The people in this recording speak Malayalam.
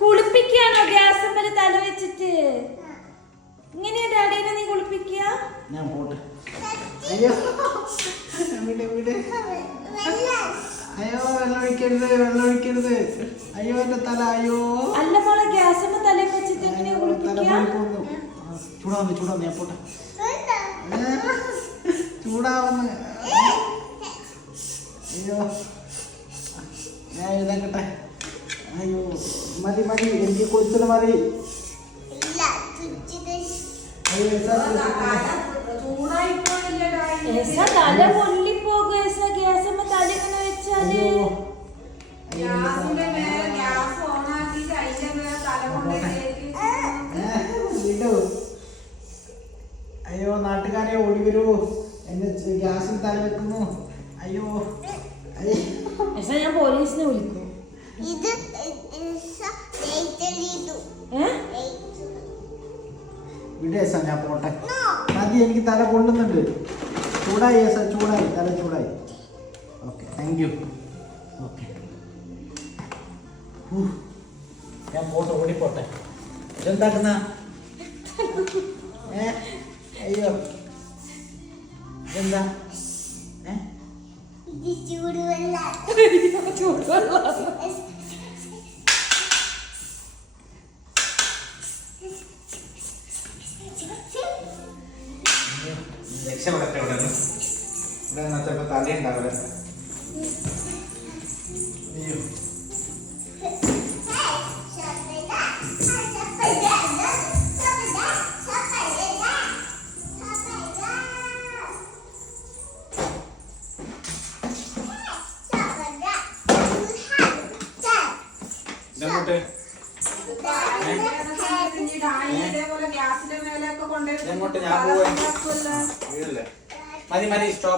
കുളിപ്പിക്കാണോ ഗ്യാസ് മേലെ തല വെച്ചിട്ട്? ഇങ്ങനെയാ ഡാഡിനെ നീ കുളിപ്പിക്കുക? ഞാൻ പോട്ടെ. അയ്യോ അയ്യോ വെള്ളം ഒഴിക്കരുത്, വെള്ളം ഒഴിക്കരുത്. അയ്യോ എന്റെ തല. അയ്യോ അല്ല മോളെ ഗ്യാസ് മേലെ തല വെച്ചിട്ട് എങ്ങനെയാ കുളിപ്പിക്കുക? ചൂടാവുന്നു ചൂടാവുന്നു. ഞാൻ പോട്ടെ. ചൂടാവുന്നു. അയ്യോ ഞാൻ എഴുതാക്കട്ടെ. അയ്യോ മതി മതി, എനിക്ക് കുളിച്ചത് മതി. തല പൊള്ളിപ്പോകും ഗ്യാസ് തല ഇങ്ങനെ വെച്ചാല്. അയ്യോ നാട്ടുകാരെ ഓടി വരൂ, എന്റെ ഗ്യാസിൽ തല വെക്കുന്നു. അയ്യോ ഞാൻ പോലീസിനെ വിളിക്കും. വിടേസ ഞാൻ പോട്ടെ. മതി, എനിക്ക് തല പൊള്ളുന്നുണ്ട്. ചൂടായി ചൂടായി, തല ചൂടായി. Okay thank you. ഓക്കെ ഞാൻ പോട്ടെ, ഓടിപ്പോട്ടെ. ഇതെന്താക്കുന്ന? അയ്യോ ഇതെന്താ? രക്ഷപ്പെടട്ടെ. ഇവിടെ ഇവിടെ ചിലപ്പോ തലയുണ്ടാവില്ല. അയ്യോ ഞാൻ പോവാ. മതി മതി സ്റ്റോപ്പ്.